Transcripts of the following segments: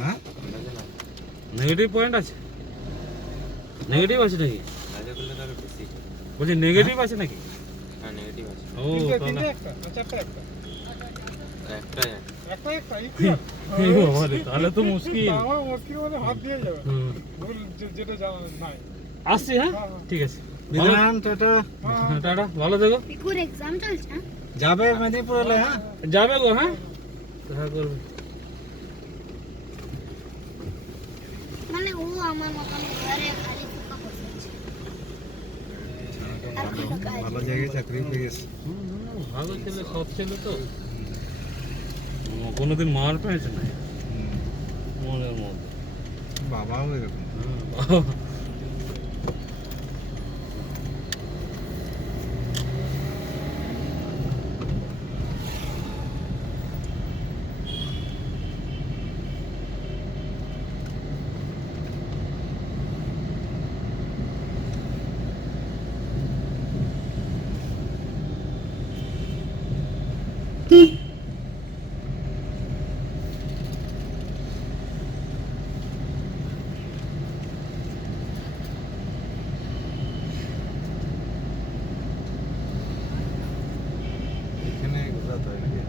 হ্যাঁ negative point আছে, negative আছে নাকি? বলছি নেগেটিভ আছে নাকি? হ্যাঁ নেগেটিভ আছে। ও তাহলে তাহলে তো মুশকিল। আসছি, হ্যাঁ ঠিক আছে, টাটা টাটা, ভালো থেকো। যাবে মেদিনীপুর এলে? হ্যাঁ যাবে গো, হ্যাঁ দেখা করবে। মানে ও আমার মতন ঘরে খালি ফুকা বসে আছে। ভালো জায়গায় চাকরি পেয়ে গেছে। ভালো ছেলে, সব ছেলে তো কোনোদিন মার পেয়েছে না মনের মধ্যে। বাবাও এরকম। এখানে ঘোরাতে হয় নাকি?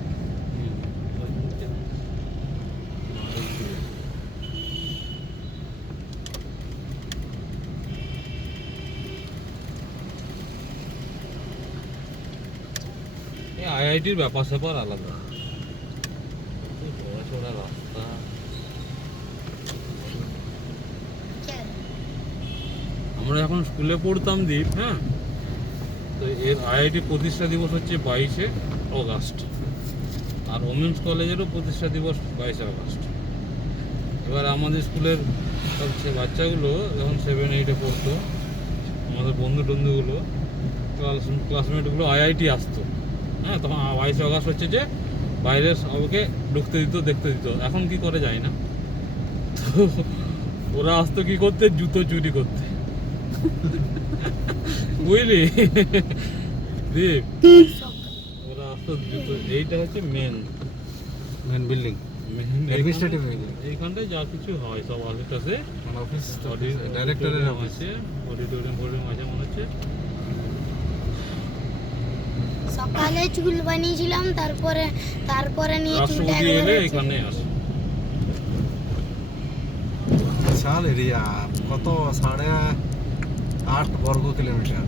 আইআইটির ব্যাপার স্যাপার আলাদা, চড়া রাস্তা। আমরা যখন স্কুলে পড়তাম দীপ, হ্যাঁ, তো এর আইআইটি প্রতিষ্ঠা দিবস হচ্ছে 22শে অগাস্ট, আর ওমেন্স কলেজেরও প্রতিষ্ঠা দিবস 22শে অগাস্ট। এবার আমাদের স্কুলের সব বাচ্চাগুলো যখন 7-8-এ পড়তো, আমাদের বন্ধু টন্ধুগুলো, ক্লাসমেটগুলো আইআইটি আসতো, হ্যাঁ, তখন 22শে অগাস্ট হচ্ছে যে বাইরে সবাইকে ঢুকতে দিত, দেখতে দিত। এখন কি করে যায় না, তো ওরা আসতো কি করতে, জুতো চুরি করতে, বুঝলি দীপ? ওরা আসতো জুতো, এইটা হচ্ছে মেন বিল্ডিং অ্যাডমিনিস্ট্রেটিভ এইখানটায় যা কিছু হয় সব আশেপাশে, মানে অফিস, ডাইরেক্টরের আছে, অডিটোরিয়াম আছে মনে হচ্ছে। সকালে চুল বানিয়েছিলাম, তারপরে নিয়ে চুলটা রাষ্ট্রপতি এলে একবারে এখানে আসে। বিশাল এরিয়া, কত 8.5 বর্গ কিলোমিটার।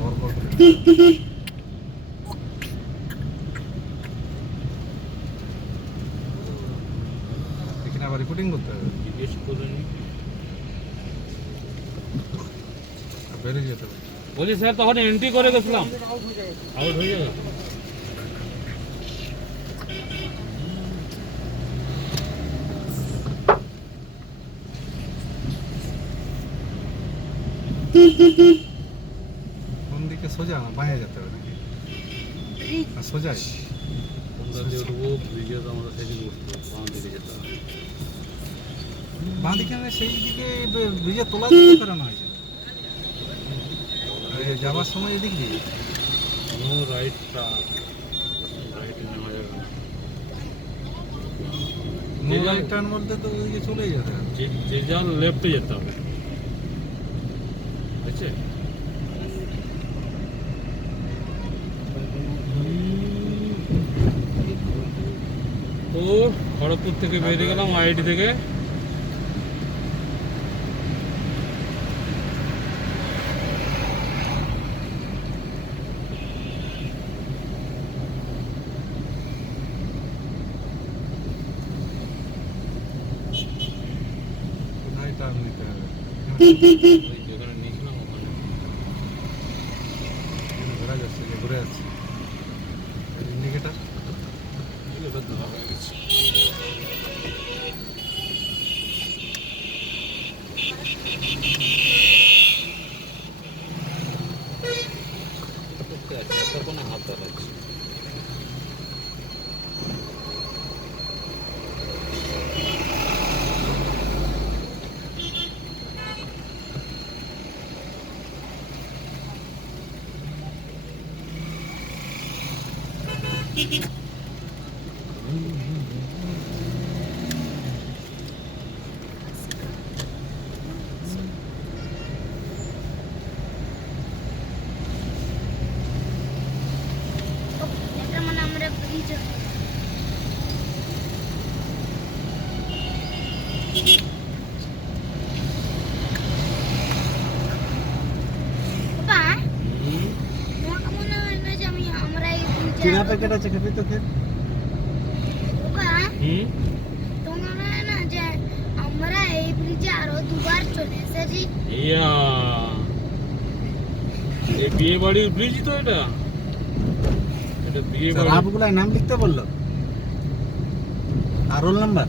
বর্গ কিলোমিটার। এখানে আবার রিপোর্টিং করতে হবে, জিজ্ঞেস করে নি, বেরিয়ে যেতে হবে। বলি স্যার তখন এন্ট্রি করে গেছিলাম, আউট হয়ে যাবে। কোন দিকে? সোজা না বাইরে যেতে হবে নাকি? সোজাই তোমরা দিয়ে উঠবো, ব্রিজে তো আমরা সেদিকে উঠবো, বাঁ দিকে যেতে হবে। বাঁ দিকে না, সেই দিকে ব্রিজে তোলা দিতে করানো হয়েছে যাবার সময়। এদিক দিয়ে নো রাইট, রাইটে নেওয়া যাবে না। মোবাইল টার্ন বলতে তো ওইদিকে চলেই যেতে হবে। যে যার লেফটে যেতে হবে, বুঝছে? তো খড়গপুর থেকে বেরিয়ে গেলাম আইআইটি থেকে। কোথায় টার্ন নিতে হবে? যেখানে নিয়েছিলাম ওখানে ঘোরা যাচ্ছে, ঘুরে যাচ্ছে ইন্ডিকেটার। এবার দেওয়া হয়ে গেছে। কোনো হাত দাঁড়াচ্ছে। এটা মানে আমরা ব্রিজ বাবা আমার মনে হয় না যে আমরা এই ব্রিজে চিনা প্যাকেট আছে খেতে তো খেত বাবা হুম তোমার মনে হয় না যে আমরা এই ব্রিজে আরো দুবার চলে এসেছি ইয়া এই বিয়ে বাড়ির ব্রিজ তো এটা এটা বিয়ে বাড়ি রাবগুলায় নাম লিখতে বললো আর রোল নাম্বার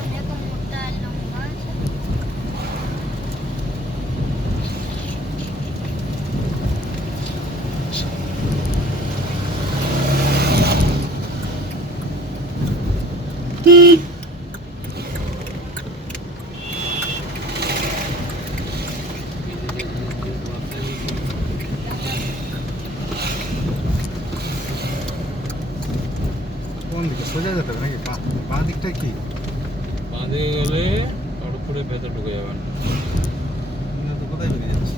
অনেক মোটা লম্বা আছে কোন দিকে সোজা যেতে হবে নাকি বাঁ দিকটা কি বাঁধে গেলে তারপরে ভেতর ঢুকে যাবেন না তো কোথায় বেরিয়ে যাচ্ছে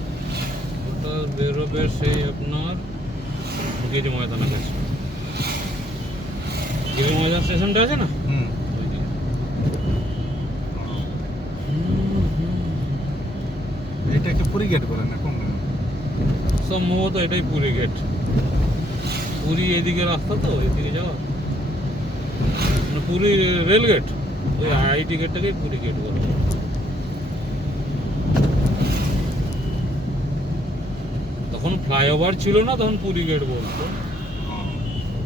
ওটা বেরোবে সেই আপনার গিরি ময়দানের কাছে গিরি ময়দান স্টেশনটা আছে না হুম ওইদিকে। এটা একটু পুরি গেট বলে না কোন সম্ভবত এটাই পুরী গেট পুরী এদিকে রাস্তা তো এদিকে যাওয়া মানে পুরী রেল গেট ওই আইআইটি গেটটাকেই পুরী গেট বলে তখন ফ্লাইওভার ছিল না তখন পুরী গেট বলতো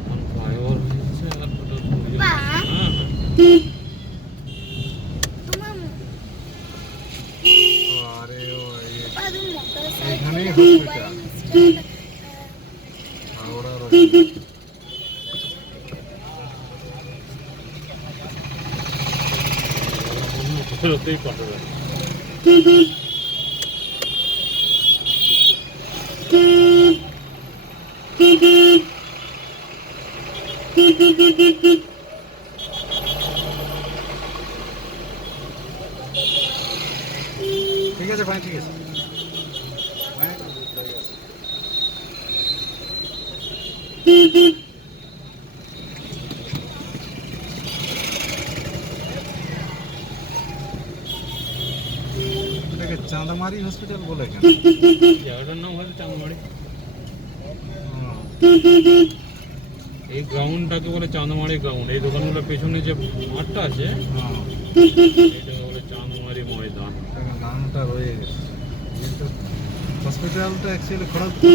এখন ফ্লাইওভার হয়েছে আর ওটা পুরী গেট। বা। হ্যাঁ হ্যাঁ তোমার আরে ওই বাদু এখানেই মোটরসাইকেল hospital। হাওড়া রোড বেরোতেই পারবে না। ঠিক আছে ভাই ঠিক আছে ভাই, ঠিক আছে। এটাকে চাঁদামারি হসপিটাল বলে কেন জায়গাটার নাম হয়তো চাঁদমারি হুম। এই গ্রাউন্ডটাকে বলে চাঁদমারি গ্রাউন্ড এই দোকানগুলোর পেছনে যে মাঠটা আছে হুম। এটাকে বলে চাঁদমারি ময়দান এটাকে নামটা রয়ে গেছে কিন্তু হসপিটালটা actually Kharagpur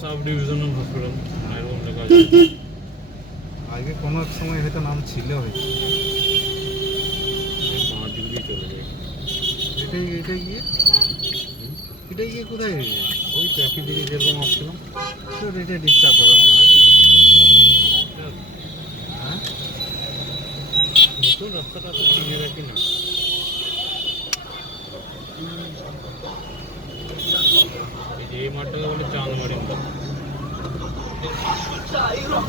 sub divisional hospital এরকম লেখা আছে আগে কোনো এক সময় হয়তো নাম ছিল হয়তো এই বাঁ দিক দিয়ে চলে যায় এটাই গিয়ে কোথায় ওই তো একই দিকে যেরকম আসছিলাম এটা ডিস্টার্ব হবে মনে হয় হ্যাঁ নতুন রাস্তাটা তো চিনে রাখি না এই যে এই মাঠটাকে বলে চাঁদমারি মাঠ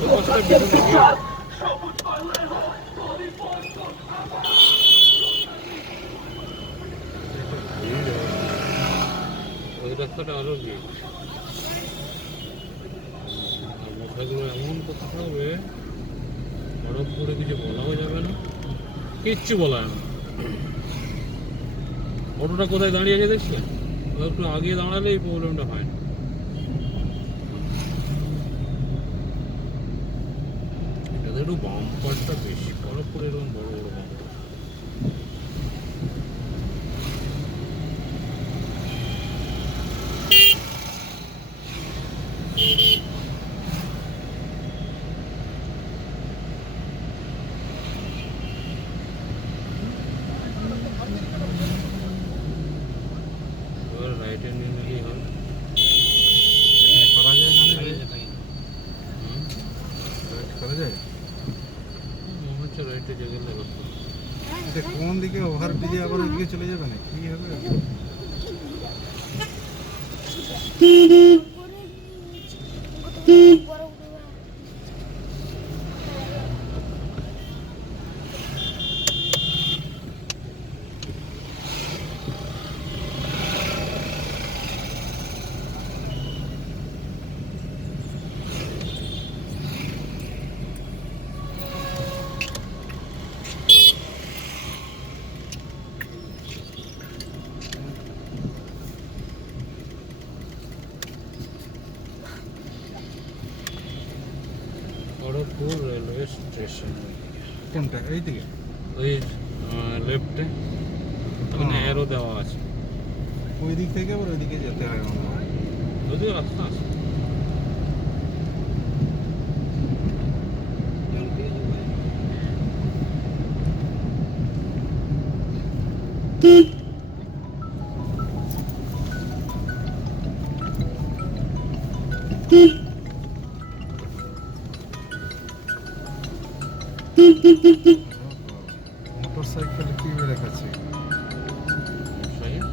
ওই পাশটা পেছনে গিয়ে ওই রাস্তাটা আরো ভিড় আর মোটরগুলো এমন কোথাও হবে হঠাৎ করে কিছু বলাও যাবে না কিচ্ছু বলা যাবে না অটোটা কোথায় দাঁড়িয়ে আছে দেখছেন ও একটু আগে দাঁড়ালে এই প্রবলেমটা হয় না এটাতে একটু বাম্পারটা বেশি বরফ করে এরকম বড় বড় বাম্পার এবার রাইটে নিয়ে নিলেই হবে এখানে করা যায় না হুম করা যায় মনে হচ্ছে রাইটে যে গেলে রাস্তা এটা কোন দিকে ওভারব্রিজে আবার ওইদিকে চলে যাবে না কি হবে? খড়গপুর রেলওয়ে স্টেশন কোনটা এইদিকে? ওই লেফটে ওখানে অ্যারো দেওয়া আছে, ওই দিক থেকে আবার ওইদিকে যেতে হয় মনে হয়। যদিও রাস্তা আছে। মোটর সাইকেল কি দেখাচ্ছে? সাইড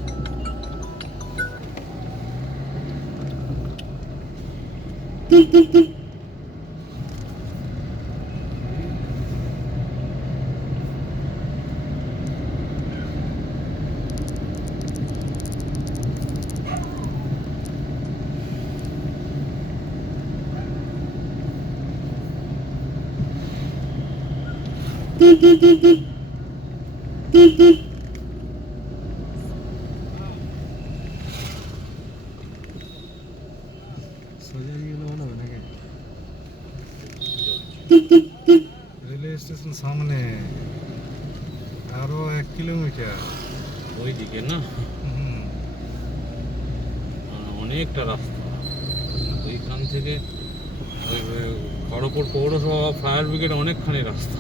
সোজা গেলে ভালো হবে নাকি? রেলওয়ে স্টেশন সামনে আরো 1 কিলোমিটার। ওই দিকে না হুম। অনেকটা রাস্তা ওইখান থেকে ওই খড়গপুর পৌরসভা ফায়ার ব্রিগেড অনেকখানি রাস্তা।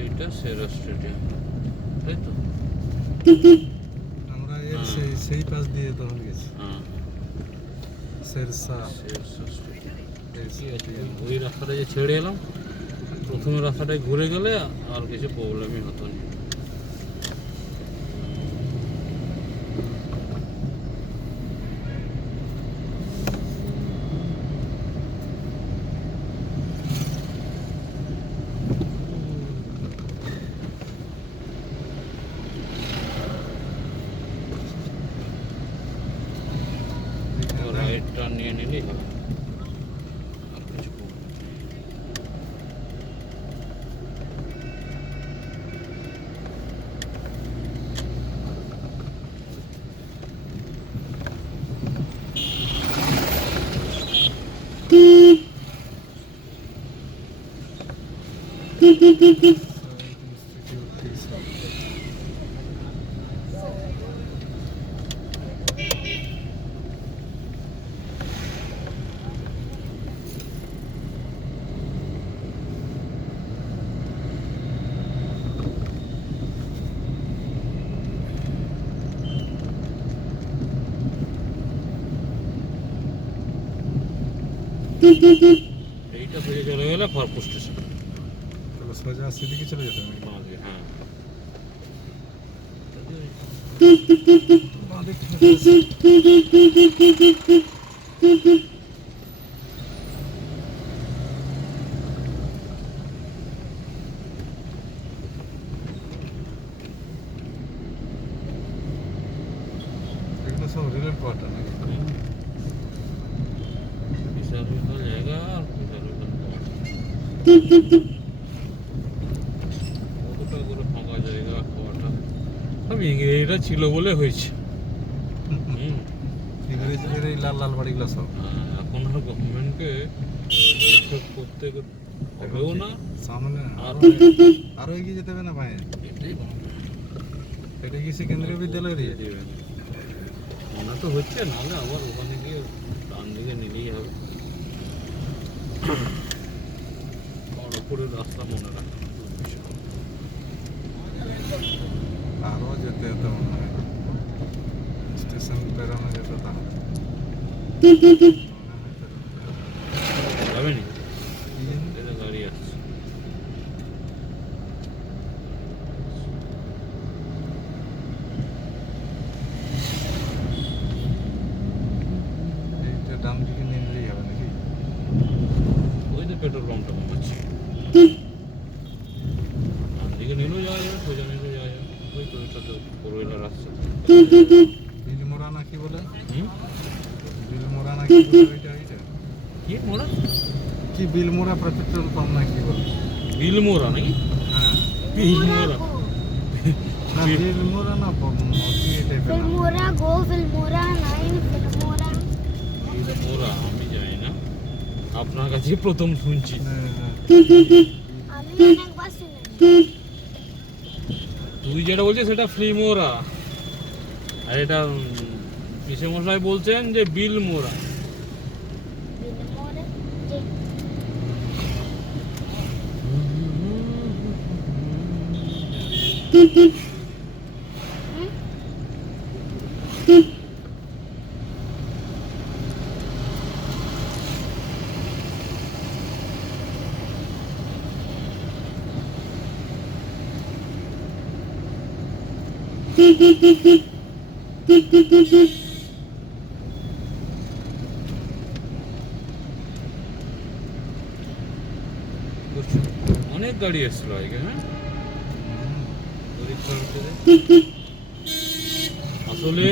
এইটা সেরা স্টেডিয়াম, তাই তো? আমরা এর সেই পাশ দিয়ে তখন গেছি হ্যাঁ শেরশাহ। শেরশাহ স্টেডিয়াম ঠিকই আছে। ওই রাস্তাটা যে ছেড়ে এলাম, প্রথমে রাস্তাটায় ঘুরে গেলে আর কিছু প্রবলেমই হতো না। রাইট টার্ন নিয়ে নিলেই হবে, আর কিছু করবো না। এইটা থেকে চলে গেলে খড়গপুর স্টেশন। তাহলে সোজা সেদিকে চলে যেতে হবে। বাঁদিকে, হ্যাঁ। বাঁদিক থেকে এগুলো সব রেলের কোয়ার্টার নাকি? বিশাল বিশাল জায়গা আর বিশাল বিশাল পথ। কতটা করে ফাঁকা জায়গা, খাওয়াটা সব ইংরেজিটা ছিল বলে হয়েছে। হুম। ইংরেজদের এই লাল লাল বাড়িগুলো সব এখন আর গভর্নমেন্টকে এসব করতে হবেও না। সামনে আর আরো এগিয়ে যেতে হবে না ভাই? এটাই এটা কি সে কেন্দ্রীয় বিদ্যালয় দিয়ে? দেবেন মনে তো হচ্ছে, নাহলে আবার ওখানে গিয়ে ডান দিকে নিলেই হবে। খড়গপুরের রাস্তা মনে রাখা আরও যেতে হতো মনে হয় স্টেশন পেরোনো যেত তাহলে যাবে নি এই যে গাড়ি আসছে এইটা ডান দিকে নিয়ে নিলেই হবে নাকি ওই যে পেট্রোল পাম্পটা কমাচ্ছে ডান দিকে নিলেও যাওয়া যাবে সোজা নিলেও যাওয়া যাবে ওই তো ওইটাতে ফোর হুইলার আসছে বিলমোড়া না কি বলে হুম বিলমোড়া না কি বলে ওইটা কি মোড়া কি বিলমোড়া পেট্রোল পাম্প না কি বলে বিল মোড়া নাকি হ্যাঁ বিল মোড়া না বিলমোড়া না কি টাইপের নাম फिल्मोरा गो फिल्मोरा 9 फिल्मोरा বিল মোড়া আমি জানি না আপনার কাছে প্রথম শুনছি আমি অনেকবার শুনেছি তুই যেটা বলছিস সেটা ফ্লিমোরা আর এটা পিসে মশাই বলছেন যে বিল মোড়া फिल्मोरा जे অনেক গাড়ি এসছিল আজকে হ্যাঁ পরীক্ষার ভিতরে আসলে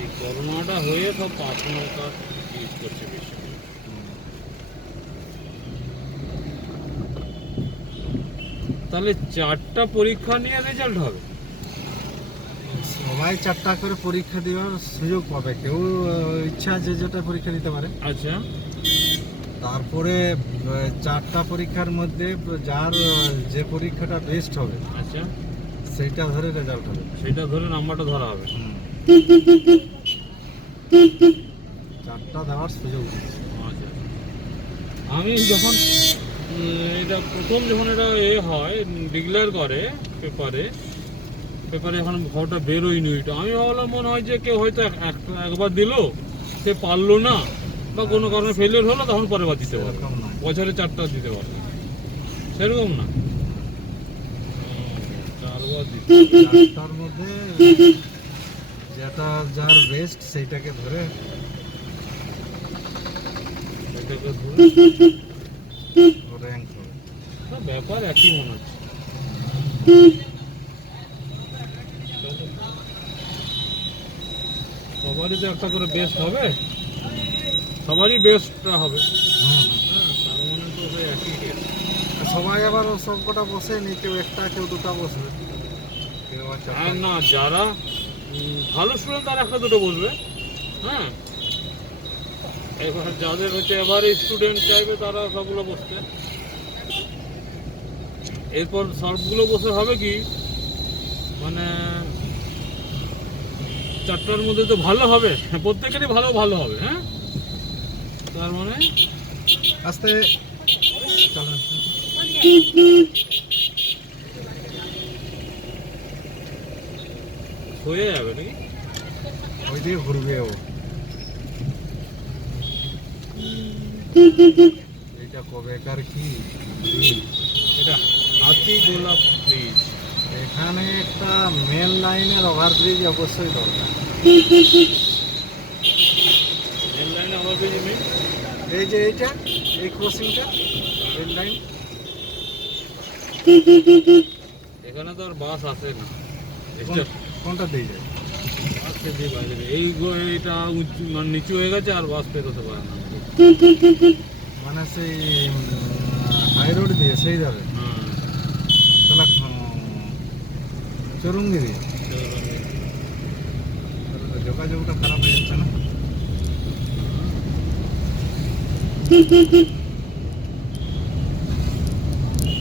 এই করোনাটা হয়ে সব পার্সোনাল কার ইউজ করছে বেশি তাহলে 4টা পরীক্ষা নিয়ে রেজাল্ট হবে সবাই 4টা করে পরীক্ষা দেওয়ার সুযোগ পাবে কেউ ইচ্ছা যে যেটা পরীক্ষা দিতে পারে আচ্ছা তারপরে 4টা পরীক্ষার মধ্যে যার যে পরীক্ষাটা বেস্ট হবে আচ্ছা সেইটা ধরে রেজাল্ট হবে সেটা ধরে নাম্বারটা ধরা হবে 4টা দেওয়ার সুযোগ দিচ্ছে আচ্ছা আমি যখন এটা প্রথম যখন এটা হয় ডিক্লেয়ার করে পেপারে এখন খবরটা বেরোয়নি ওইটা আমি ভাবলাম মনে হয় যে কেউ হয়তো একবার দিল সে পারলো না বা কোনো কারণে ফেলিওর হলো তখন পরের বার দিতে পারবে সেরকম নয়। বছরে 4টা দিতে পারবে সেরকম না 4বার দিতে হবে। 4টার মধ্যে যেটা যার বেস্ট সেইটাকে ধরে এটাকে ধরে র্যাঙ্ক হবে সব ব্যাপার একই মনে হচ্ছে সবারই তো একটা করে বেস্ট হবে সবারই বেস্টটা হবে হ্যাঁ তার মানে তো ওই একই case। সবাই আবার সব কটা বসে নি কেউ একটা কেউ দুটা বসবে কেউ আবার আর চারটা। না যারা ভালো স্টুডেন্ট তারা একটা দুটো বসবে হ্যাঁ এবার যাদের হচ্ছে এভারেজ স্টুডেন্ট চাইবে তারা সবগুলো বসতে এরপর সবগুলো বসে হবে কি মানে 4টার মধ্যে তো ভালো হবে প্রত্যেকেরই ভালো ভালো হবে হ্যাঁ তার মানে আস্তে চলেন হয়ে যাবে নাকি ওই দিকে ঘুরবে ও এইটা কবেকার কি দিন। এটা হাতি গোলাপ ব্রিজ এখানে একটা মেন লাইনের ওভারব্রিজ অবশ্যই দরকার রেল লাইনে আমার ব্রিজ মেন এই যে এইটা এই ক্রসিংটা রেল লাইন এখানে তো আর বাস আসে না কোনটা দিয়ে যায় আসছে দিয়ে বাইরে এই এইটা মানে নিচু হয়ে গেছে আর বাস পেরোতে পারে না মানে সেই হাই রোড দিয়ে সেই যাবে হ্যাঁ তাহলে চরুঙ্গি দিয়ে যোগাযোগটা খারাপ হয়ে যাচ্ছে না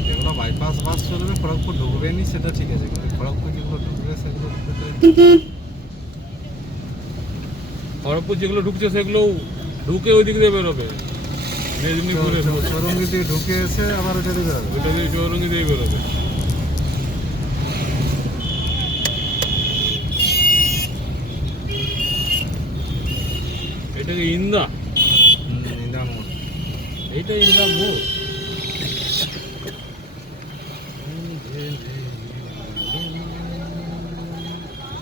যেগুলো বাইপাস বাস চলবে খড়গপুর ঢুকবে নি সেটা ঠিক আছে কিন্তু খড়গপুর যেগুলো ঢুকবে সেগুলো খড়গপুর যেগুলো ঢুকছে সেগুলো ঢুকে ওই দিক দিয়ে বেরোবে মেদিনীপুরে চৌরঙ্গি দিয়ে ঢুকে এসে আবার ওটা দিয়ে যাবে। ওইটা দিয়ে চৌরঙ্গি দিয়ে বেরোবে। এটাকে ইন্দা, ইন্দ্রামোড়। এইটা ইন্দা মোড়।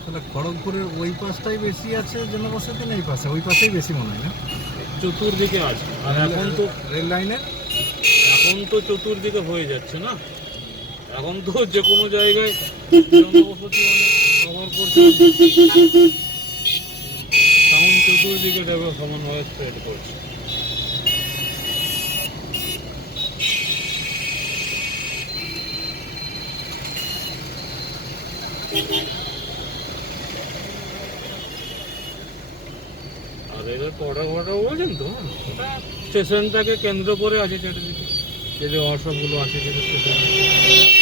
তাহলে খড়গপুরের ওই পাশটাই বেশি আছে জনবসতি, না এই পাশে? ওই পাশেই বেশি মনে হয় না? চতুর্দিকে আছে, আর এখন তো রেল লাইনের চতুর্দিকে হয়ে যাচ্ছে না, এখন তো যে কোনো জায়গায় জনবসতি কভার করছে, টাউন চতুর্দিকে সমানভাবে স্প্রেড করছে। আর এরা কটা কটা বলছেন তো, ওটা স্টেশনটাকে কেন্দ্র করে আছে চারিদিকে, যে যে ওয়ার্কশপগুলো আছে, যে যে স্টেশন আছে,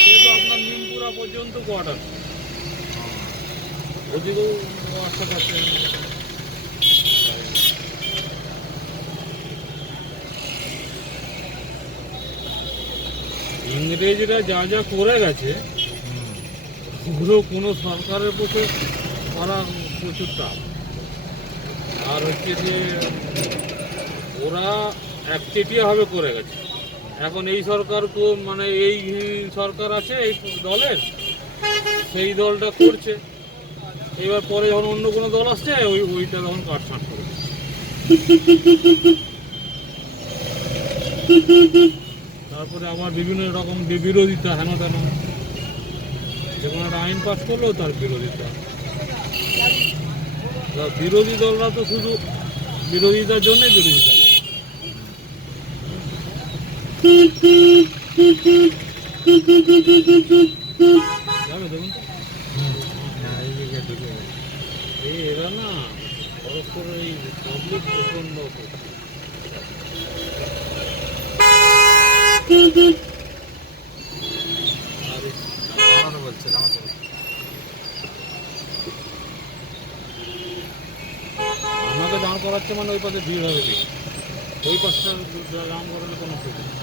সেহেতু আপনার নিমপুরা পর্যন্ত কোয়ার্টার, ওদিকেও ওয়ার্কশপ আছে। ইংরেজরা যা যা করে গেছে ওগুলো কোনো সরকারের পক্ষে করা প্রচুর টাফ। আর হচ্ছে যে ওরা একচেটিয়াভাবে করে গেছে। এখন এই সরকার মানে এই সরকার আছে এই দলের, সেই দলটা করছে, এবার পরে যখন অন্য কোনো দল আসছে ওইটা তখন কাটছাঁট করে দিচ্ছে। তারপরে আবার বিভিন্ন রকম বিরোধিতা, হেন তেন, যে কোনো একটা আইন পাস করলেও তার বিরোধিতা। বিরোধী দলরা তো শুধু বিরোধিতার জন্যই বিরোধিতা করে। যাবে দেখুন তো, এই এরা না পরস্পর এই পাবলিক প্রচন্ড বলছে আমাকে দাঁড় করাচ্ছে, মানে ওই পাশে ভিড় হবে বেশি, ওই পাশটা দাঁড় করালে কোনো অসুবিধা নেই।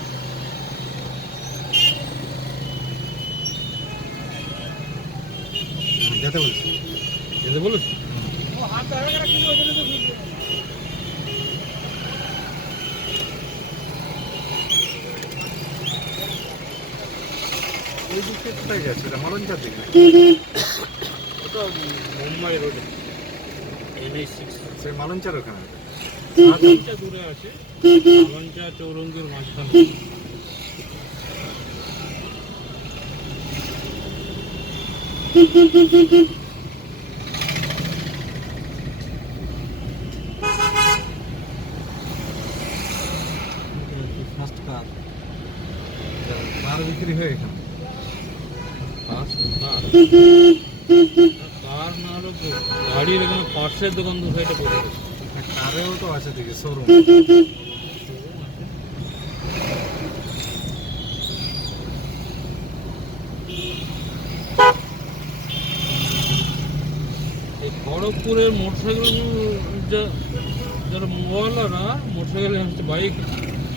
যেতে বলছি, যেতে বলেছি ওই দিকে কোথায় গেছে? এটা মলঞ্চার দিকে? ওটা মুম্বাই রোডে NH6, সেই মলঞ্চার ওখানে? মালঞ্চা দূরে আছে, মালঞ্চা চৌরঙ্গির মাঝখানে। ফার্স্ট কার বিক্রি হয় এখানে? কার না হলো গাড়ির এখানে পার্টসের দোকান দু সাইডে পড়ে গেছে। কারেও তো আছে দিকে শোরুম। এই খড়গপুরের মোটরসাইকেল যারা মোবাইলারা মোটরসাইকেল বাইক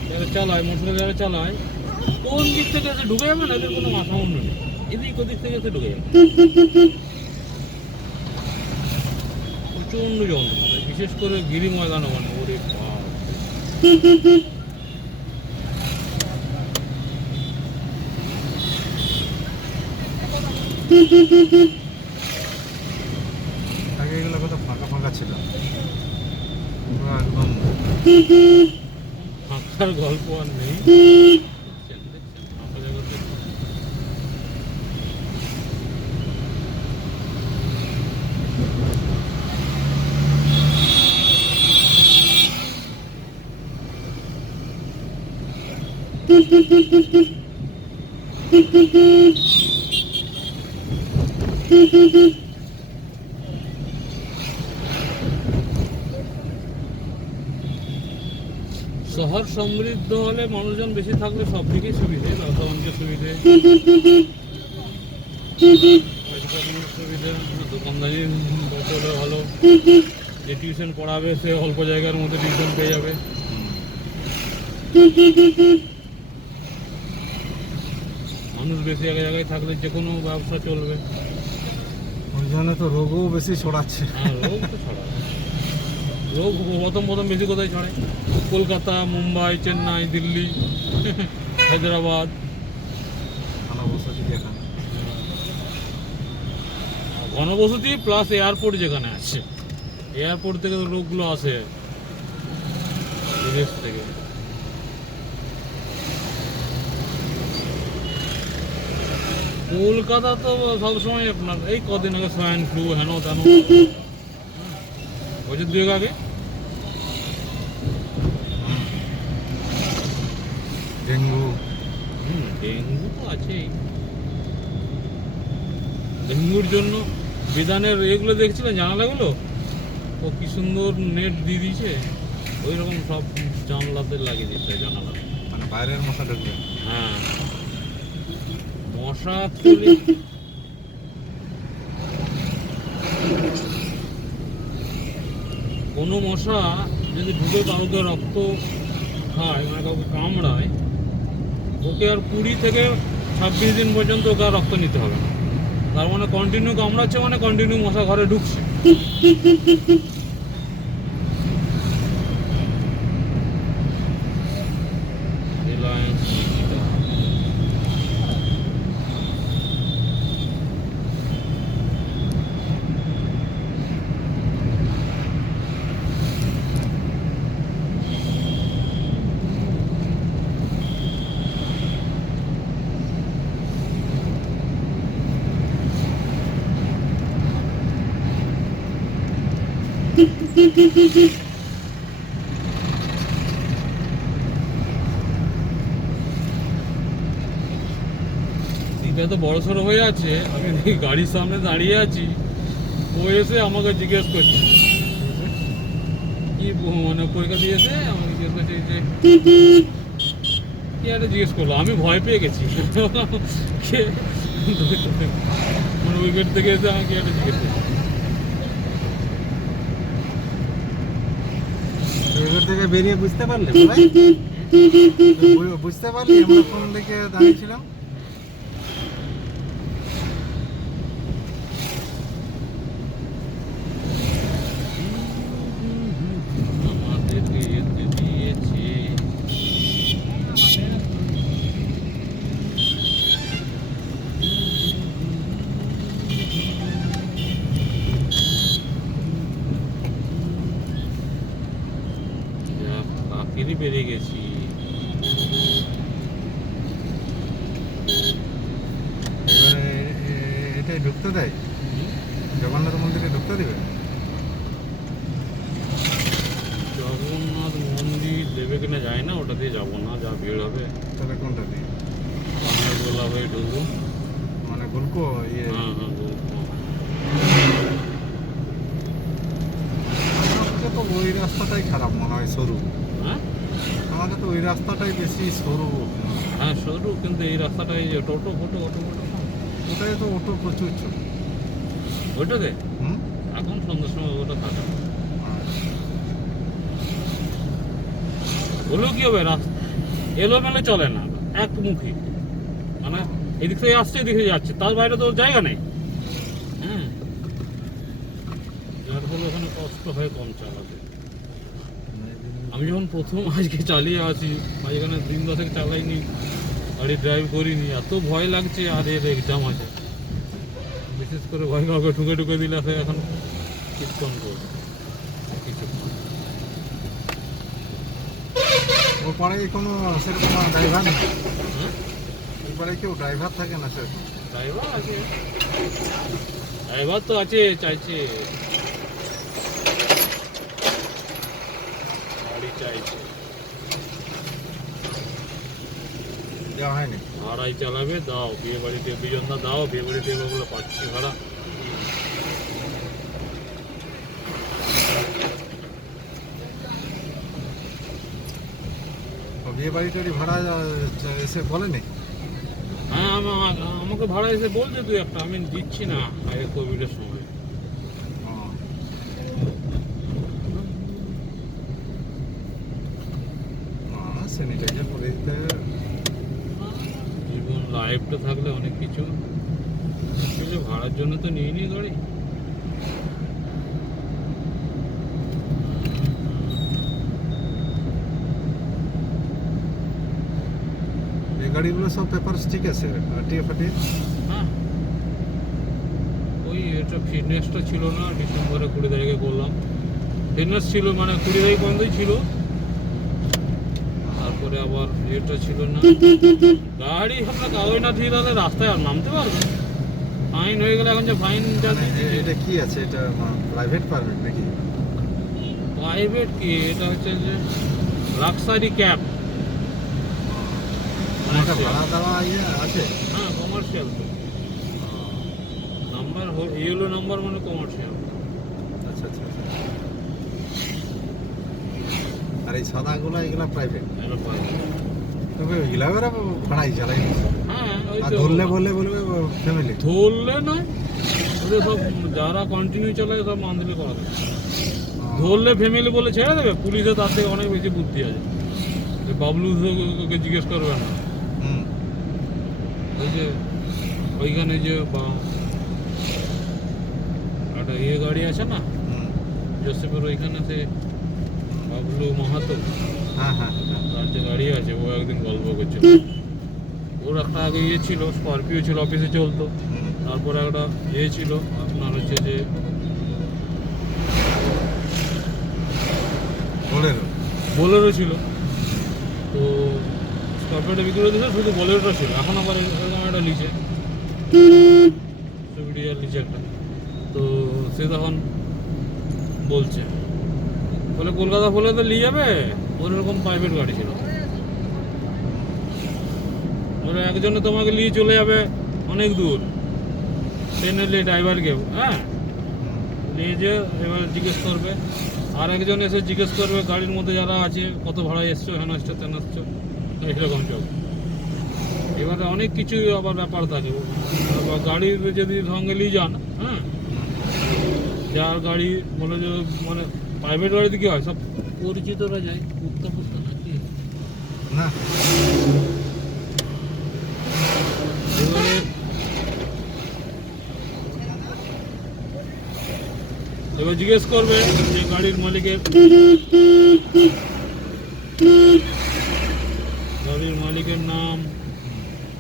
যারা চালায়, মোটরসাইকেল যারা চালায়, কোন দিক থেকে এসে ঢুকে যাবে না, এদের কোনো মাথা মুন্ড নেই, এদিক ওদিক থেকে এসে ঢুকে যাবে। প্রচণ্ড যন্ত্রণা, বিশেষ করে গিরি ময়দানে, মানে ওরে বাপ। আগে এগুলো কত ফাঁকা ফাঁকা ছিল, পুরো একদম ফাঁকার গল্প আর নেই। ফাঁকা জায়গাতে শহর সমৃদ্ধ হলে মানুষজন বেশি থাকলে সব দিকেই সুবিধে, ব্যবসা বাণিজ্যের সুবিধে, সুবিধে, দোকানদারি চলে ভালো, যে টিউশন পড়াবে সে অল্প জায়গার মধ্যে টিউশন পেয়ে যাবে। মানুষ বেশি এক জায়গায় থাকলে যে কোনো ব্যবসা চলবে। ওই জন্য তো রোগও বেশি ছড়াচ্ছে। হ্যাঁ, রোগ তো ছড়ায়। রোগ প্রথম প্রথম বেশি কোথায় ছড়ায়? কলকাতা, মুম্বাই, চেন্নাই, দিল্লি, হায়দ্রাবাদ। ঘনবসতি যেখানে। ঘনবসতি প্লাস এয়ারপোর্ট যেখানে আছে, এয়ারপোর্ট থেকে তো রোগগুলো আসে বিদেশ থেকে। কলকাতা তো সবসময় আপনার এই কদিন আগে সোয়াইন ফ্লু হেন তেন, বছর দুয়েক আগে ডেঙ্গু। ডেঙ্গু তো আছেই। ডেঙ্গুর জন্য বিধানের এগুলো দেখছিলেন জানালাগুলো, ও কি সুন্দর নেট দিয়ে দিয়েছে, ওই রকম সব জানলাতে লাগিয়ে দিচ্ছে জানালা। মানে বাইরের মশা ঢুকবে। হ্যাঁ, মশা actually কোনো মশা যদি ঢুকে কাউকে রক্ত খায়, মানে কাউকে কামড়ায়, ওকে আর 20 থেকে 26 দিন পর্যন্ত ওকে আর রক্ত নিতে হবে না। তার মানে কন্টিনিউ কামড়াচ্ছে, মানে কন্টিনিউ মশা ঘরে ঢুকছে। রিলায়েন্স ডিজিটাল। দিকটা তো বড় সড়ো হয়ে আছে, আমি দেখি গাড়ির সামনে দাঁড়িয়ে আছি, ও এসে আমাকে জিজ্ঞেস করছে কি মানে পরীক্ষা দিয়েছে, আমাকে জিজ্ঞেস করছে যে কি একটা জিজ্ঞেস করলো, আমি ভয় পেয়ে গেছি। কে মানে ওই গেট থেকে এসে আমাকে একটা জিজ্ঞেস করছে। এবার থেকে বেরিয়ে বুঝতে পারলে ভাই? বুঝতে পারলি আমরা কোন দিকে দাঁড়িয়েছিলাম? আমাদেরকে যেতে দিয়েছে। যাক, কাকেরই বেরিয়ে গেছি। এবারে এটাই ঢুকতে দেয়? জগন্নাথ মন্দিরে ঢুকতে দেবে? জগন্নাথ মন্দির দেবে কিনা যায় না, ওটা দিয়ে যাবো না, যা ভিড় হবে। তাহলে কোনটা দিয়ে? সামনে গোলা হয়ে ঢুকবো। মানে গুলকো ইয়ে হ্যাঁ হ্যাঁ, বলবো। আমাকে তো ওই রাস্তাটাই খারাপ মনে হয়, সরু। হ্যাঁ আমাকে তো ওই রাস্তাটাই বেশি সরু মনে হয়। হ্যাঁ, সরু, কিন্তু এই রাস্তাটা এই যে টোটো ফোটো ওটাই তো অটো প্রচুর ছোট। ওইটাতে হুম? এখন সন্ধ্যার সময় ওটা থাকে না। হলেও কি হবে, রাস্তা এলোমেলো চলে না, একমুখী, মানে এদিক থেকে আসছে এদিক থেকে যাচ্ছে, তার বাইরে তো জায়গা নেই। হ্যাঁ, যার ফলে ওখানে কষ্ট হয় কম চালাতে। আমি যখন প্রথম আজকে চালিয়ে আসি, এখানে 3 দশক চালাইনি, গাড়ি ড্রাইভ করিনি, এত ভয় লাগছে। আর এর এক্সাম আছে, বিশেষ করে ভয় কাউকে ঠুকে ঠুকে দিলে সে এখন কীর্তন করবে কিছুক্ষণ। ও পাড়ায় কোনো সেরকম ড্রাইভার নেই? হ্যাঁ, ওই পাড়ায় কেউ ড্রাইভার থাকে না সেরকম? ড্রাইভার আছে, ড্রাইভার তো আছে, চাইছে গাড়ি চাইছে, দেওয়া হয়নি? ভাড়াই চালাবে, দাও বিয়ে বাড়িতে বিজনদা, দাও বিয়ে বাড়িতে এগুলো পাচ্ছি ভাড়া। ও বিয়ে বাড়ি টাড়ি ভাড়া এসে বলেনি? হ্যাঁ, আমাকে ভাড়া এসে বলছে তুই একটা, আমি দিচ্ছি না আগে কোভিডের সময়। স্যানিটাইজার লাইফটা থাকলে অনেক কিছু আসলে ভাড়ার জন্য তো নিয়ে নি গাড়ি। এই গাড়িগুলো সব পেপার ঠিক আছে, আরটিএ ফাটিয়ে। হ্যাঁ, ওই এটা ফিটনেসটা ছিল না, ডিসেম্বরে 20 তারিখে করলাম। ফিটনেস ছিল মানে 20 তারিখ বন্ধই ছিল, তারপরে আবার এটা ছিল না। গাড়ি আপনার কাগজ না দিয়ে তাহলে রাস্তায় আর নামতে পারবে, ফাইন হয়ে গেলে এখন যে ফাইন মানে এটা কি আছে, এটা প্রাইভেট পারমিট নাকি? প্রাইভেট কি, এটা হচ্ছে যে লাক্সারি ক্যাব। মানে এটা ভাড়া দেওয়া ইয়ে আছে? হ্যাঁ, কমার্শিয়াল তো। নাম্বার ইয়েলো নাম্বার মানে কমার্শিয়াল। আচ্ছা আচ্ছা আচ্ছা। আর এই সাদাগুলো এগুলা প্রাইভেট? এটা private। তবে এগুলা ওরা ভাড়াই চালাই। হ্যাঁ, ওই আর তো ধরলে বলবে ফ্যামিলি? ধরলে নয়, ওদের সব যারা কন্টিনিউ চালায় সব মান্থলি করা দেবে। ধরলে ফ্যামিলি বলে ছেড়ে দেবে, পুলিশে তার থেকে অনেক বেশি বুদ্ধি আছে। ওই বাবলুকে জিজ্ঞেস করবে না, হুম। ওই যে ওইখানে যে একটা ইয়ে গাড়ি আছে না হুম। জোসেফের, ওইখানে সে বাবলু মাহাতো, হ্যাঁ হ্যাঁ হ্যাঁ। তার যে গাড়ি আছে, ও একদিন গল্প করছিল। ওর একটা আগে ইয়ে ছিল, স্করপিও ছিল, অফিসে চলতো। তারপরে একটা ইয়ে ছিল আপনার হচ্ছে যে বোলেরো। বোলেরো ছিল। তো স্করপিওটা বিক্রি করে দিয়েছে, শুধু বোলেরোটা ছিল। এখন আবার এরকম একটা লিচে সুবিডিয়ার লিচে একটা। তো সে তখন বলছে, বলে কলকাতা বলে তো নিয়ে যাবে, ওর এরকম প্রাইভেট গাড়ি ছিল। ওরা একজনে তোমাকে নিয়ে চলে যাবে অনেক দূর, ট্রেনে নিয়ে ড্রাইভারকে, হ্যাঁ, নিয়ে যে এবার জিজ্ঞেস করবে, আর একজন এসে জিজ্ঞেস করবে গাড়ির মধ্যে যারা আছে কত ভাড়া এসছো, হেন আসছো তেন আসছো, এরকম চল। এবারে অনেক কিছু আবার ব্যাপার থাকে। আবার গাড়ির যদি সঙ্গে নিয়ে যান, হ্যাঁ, যার গাড়ি বলে যে মানে প্রাইভেট গাড়িতে কি হয়, সব পরিচিতরা যায়, উঠতে ফুটতে নাকি। না। এবারে এবার জিজ্ঞেস করবে যে গাড়ির মালিকের নাম,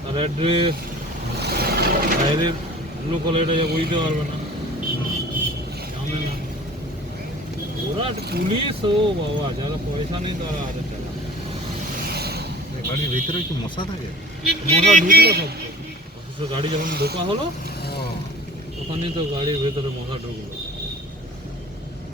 তার অ্যাড্রেস, বাইরে লোক হলে এটা বুঝতে পারবে না, জানে না। ওরা পুলিশ ও বাবা, যারা পয়সা নেই তারা আরে চালা। এই গাড়ির ভিতরে কি মশা থাকে? মশা ঢুকলো সব তো। অথচ গাড়ি যখন ঢোকা হলো, ও ওখানে তো গাড়ির ভেতরে মশা ঢুকলো।